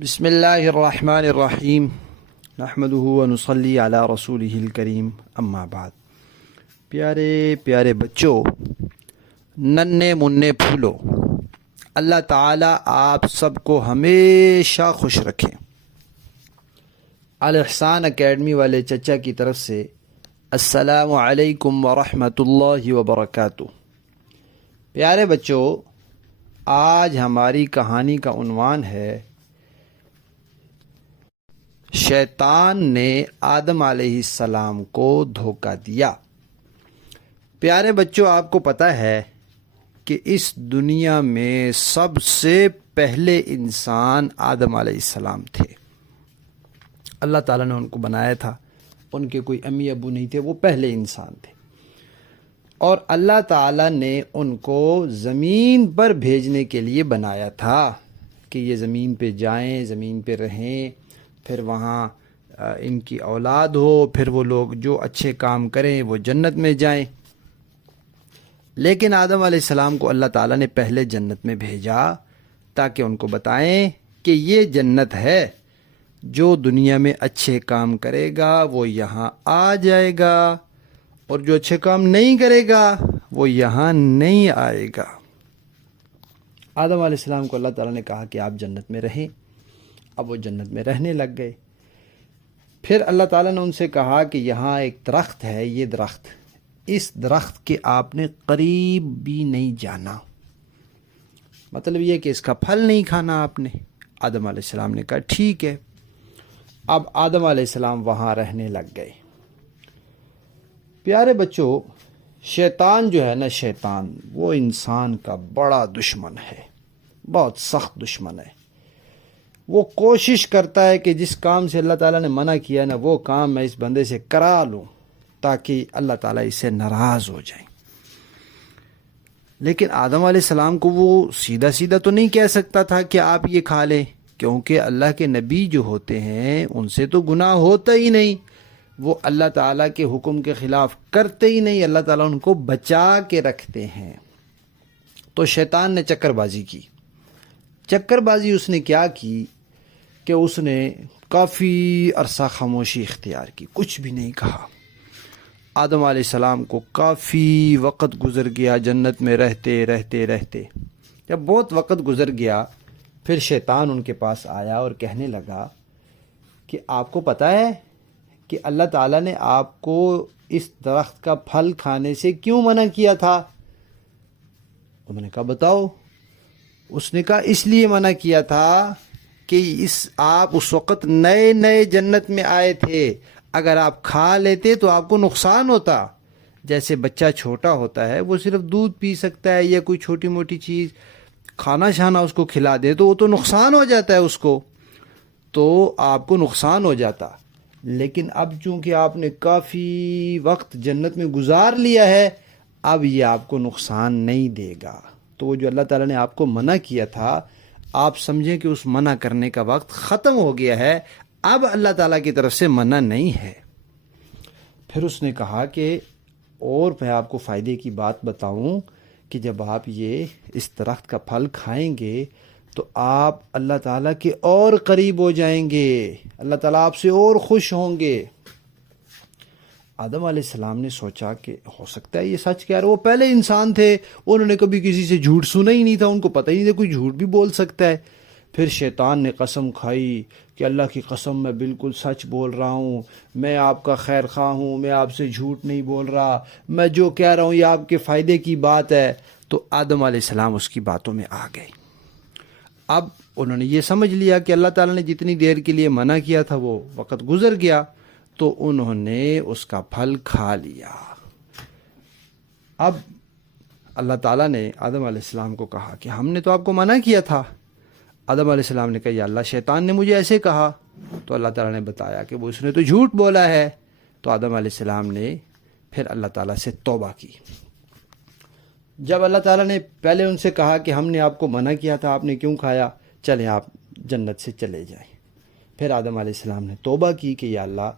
بسم اللہ الرحمن الرحیم نحمدہ ونصلی علی رسولہ الکریم اما بعد۔ پیارے پیارے بچوں، ننھے منھے پھولو، اللہ تعالیٰ آپ سب کو ہمیشہ خوش رکھیں۔ الاحسان اکیڈمی والے چچا کی طرف سے السلام علیکم ورحمۃ اللہ وبرکاتہ۔ پیارے بچوں، آج ہماری کہانی کا عنوان ہے شیطان نے آدم علیہ السلام کو دھوکہ دیا۔ پیارے بچوں، آپ کو پتہ ہے کہ اس دنیا میں سب سے پہلے انسان آدم علیہ السلام تھے۔ اللہ تعالیٰ نے ان کو بنایا تھا، ان کے کوئی امی ابو نہیں تھے، وہ پہلے انسان تھے، اور اللہ تعالیٰ نے ان کو زمین پر بھیجنے کے لیے بنایا تھا کہ یہ زمین پہ جائیں، زمین پہ رہیں، پھر وہاں ان کی اولاد ہو، پھر وہ لوگ جو اچھے کام کریں وہ جنت میں جائیں۔ لیکن آدم علیہ السلام کو اللہ تعالیٰ نے پہلے جنت میں بھیجا تاکہ ان کو بتائیں کہ یہ جنت ہے، جو دنیا میں اچھے کام کرے گا وہ یہاں آ جائے گا، اور جو اچھے کام نہیں کرے گا وہ یہاں نہیں آئے گا۔ آدم علیہ السلام کو اللہ تعالیٰ نے کہا کہ آپ جنت میں رہیں۔ اب وہ جنت میں رہنے لگ گئے۔ پھر اللہ تعالیٰ نے ان سے کہا کہ یہاں ایک درخت ہے، یہ درخت، اس درخت کے آپ نے قریب بھی نہیں جانا، مطلب یہ کہ اس کا پھل نہیں کھانا آپ نے۔ آدم علیہ السلام نے کہا ٹھیک ہے۔ اب آدم علیہ السلام وہاں رہنے لگ گئے۔ پیارے بچوں، شیطان جو ہے نا، شیطان وہ انسان کا بڑا دشمن ہے، بہت سخت دشمن ہے۔ وہ کوشش کرتا ہے کہ جس کام سے اللہ تعالیٰ نے منع کیا نا، وہ کام میں اس بندے سے کرا لوں تاکہ اللہ تعالیٰ اس سے ناراض ہو جائیں۔ لیکن آدم علیہ السلام کو وہ سیدھا سیدھا تو نہیں کہہ سکتا تھا کہ آپ یہ کھا لیں، کیونکہ اللہ کے نبی جو ہوتے ہیں ان سے تو گناہ ہوتا ہی نہیں، وہ اللہ تعالیٰ کے حکم کے خلاف کرتے ہی نہیں، اللہ تعالیٰ ان کو بچا کے رکھتے ہیں۔ تو شیطان نے چکر بازی کی۔ چکر بازی اس نے کیا کی کہ اس نے کافی عرصہ خاموشی اختیار کی، کچھ بھی نہیں کہا۔ آدم علیہ السلام کو کافی وقت گزر گیا جنت میں رہتے رہتے رہتے۔ جب بہت وقت گزر گیا، پھر شیطان ان کے پاس آیا اور کہنے لگا کہ آپ کو پتہ ہے کہ اللہ تعالیٰ نے آپ کو اس درخت کا پھل کھانے سے کیوں منع کیا تھا؟ انہوں نے کہا بتاؤ۔ اس نے کہا اس لیے منع کیا تھا کہ آپ اس وقت نئے نئے جنت میں آئے تھے، اگر آپ کھا لیتے تو آپ کو نقصان ہوتا۔ جیسے بچہ چھوٹا ہوتا ہے، وہ صرف دودھ پی سکتا ہے یا کوئی چھوٹی موٹی چیز کھانا شانا اس کو کھلا دے تو وہ تو نقصان ہو جاتا ہے اس کو، تو آپ کو نقصان ہو جاتا۔ لیکن اب چونکہ آپ نے کافی وقت جنت میں گزار لیا ہے، اب یہ آپ کو نقصان نہیں دے گا۔ تو وہ جو اللہ تعالیٰ نے آپ کو منع کیا تھا، آپ سمجھیں کہ اس منع کرنے کا وقت ختم ہو گیا ہے، اب اللہ تعالیٰ کی طرف سے منع نہیں ہے۔ پھر اس نے کہا کہ اور میں آپ کو فائدے کی بات بتاؤں کہ جب آپ یہ اس درخت کا پھل کھائیں گے تو آپ اللہ تعالیٰ کے اور قریب ہو جائیں گے، اللہ تعالیٰ آپ سے اور خوش ہوں گے۔ آدم علیہ السلام نے سوچا کہ ہو سکتا ہے یہ سچ کہہ رہے، وہ پہلے انسان تھے، انہوں نے کبھی کسی سے جھوٹ سنا ہی نہیں تھا، ان کو پتہ ہی نہیں تھا کوئی جھوٹ بھی بول سکتا ہے۔ پھر شیطان نے قسم کھائی کہ اللہ کی قسم میں بالکل سچ بول رہا ہوں، میں آپ کا خیر خواہ ہوں، میں آپ سے جھوٹ نہیں بول رہا، میں جو کہہ رہا ہوں یہ آپ کے فائدے کی بات ہے۔ تو آدم علیہ السلام اس کی باتوں میں آ گئے۔ اب انہوں نے یہ سمجھ لیا کہ اللہ تعالیٰ نے جتنی دیر کے لیے منع کیا تھا وہ وقت گزر گیا، تو انہوں نے اس کا پھل کھا لیا۔ اب اللہ تعالیٰ نے آدم علیہ السلام کو کہا کہ ہم نے تو آپ کو منع کیا تھا۔ آدم علیہ السلام نے کہا یا اللہ، شیطان نے مجھے ایسے کہا۔ تو اللہ تعالیٰ نے بتایا کہ وہ اس نے تو جھوٹ بولا ہے۔ تو آدم علیہ السلام نے پھر اللہ تعالیٰ سے توبہ کی۔ جب اللہ تعالیٰ نے پہلے ان سے کہا کہ ہم نے آپ کو منع کیا تھا، آپ نے کیوں کھایا، چلیں آپ جنت سے چلے جائیں۔ پھر آدم علیہ السلام نے توبہ کی کہ یا اللہ،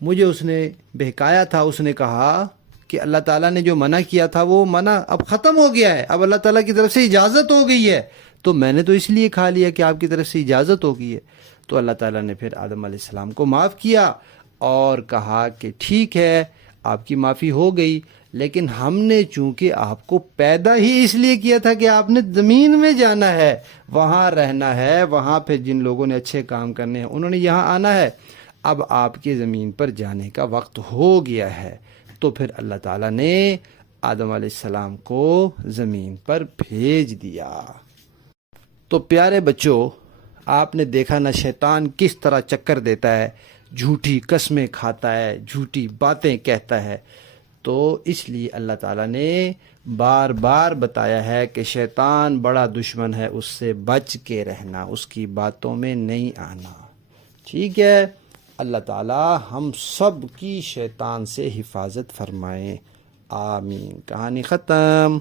مجھے اس نے بہکایا تھا، اس نے کہا کہ اللہ تعالیٰ نے جو منع کیا تھا وہ منع اب ختم ہو گیا ہے، اب اللہ تعالیٰ کی طرف سے اجازت ہو گئی ہے، تو میں نے تو اس لیے کھا لیا کہ آپ کی طرف سے اجازت ہو گئی ہے۔ تو اللہ تعالیٰ نے پھر آدم علیہ السلام کو معاف کیا اور کہا کہ ٹھیک ہے آپ کی معافی ہو گئی، لیکن ہم نے چونکہ آپ کو پیدا ہی اس لیے کیا تھا کہ آپ نے زمین میں جانا ہے، وہاں رہنا ہے، وہاں پھر جن لوگوں نے اچھے کام کرنے ہیں انہوں نے یہاں آنا ہے، اب آپ کے زمین پر جانے کا وقت ہو گیا ہے۔ تو پھر اللہ تعالیٰ نے آدم علیہ السلام کو زمین پر بھیج دیا۔ تو پیارے بچوں، آپ نے دیکھا نا شیطان کس طرح چکر دیتا ہے، جھوٹی قسمیں کھاتا ہے، جھوٹی باتیں کہتا ہے۔ تو اس لیے اللہ تعالیٰ نے بار بار بتایا ہے کہ شیطان بڑا دشمن ہے، اس سے بچ کے رہنا، اس کی باتوں میں نہیں آنا۔ ٹھیک ہے، اللہ تعالیٰ ہم سب کی شیطان سے حفاظت فرمائیں، آمین۔ کہانی ختم۔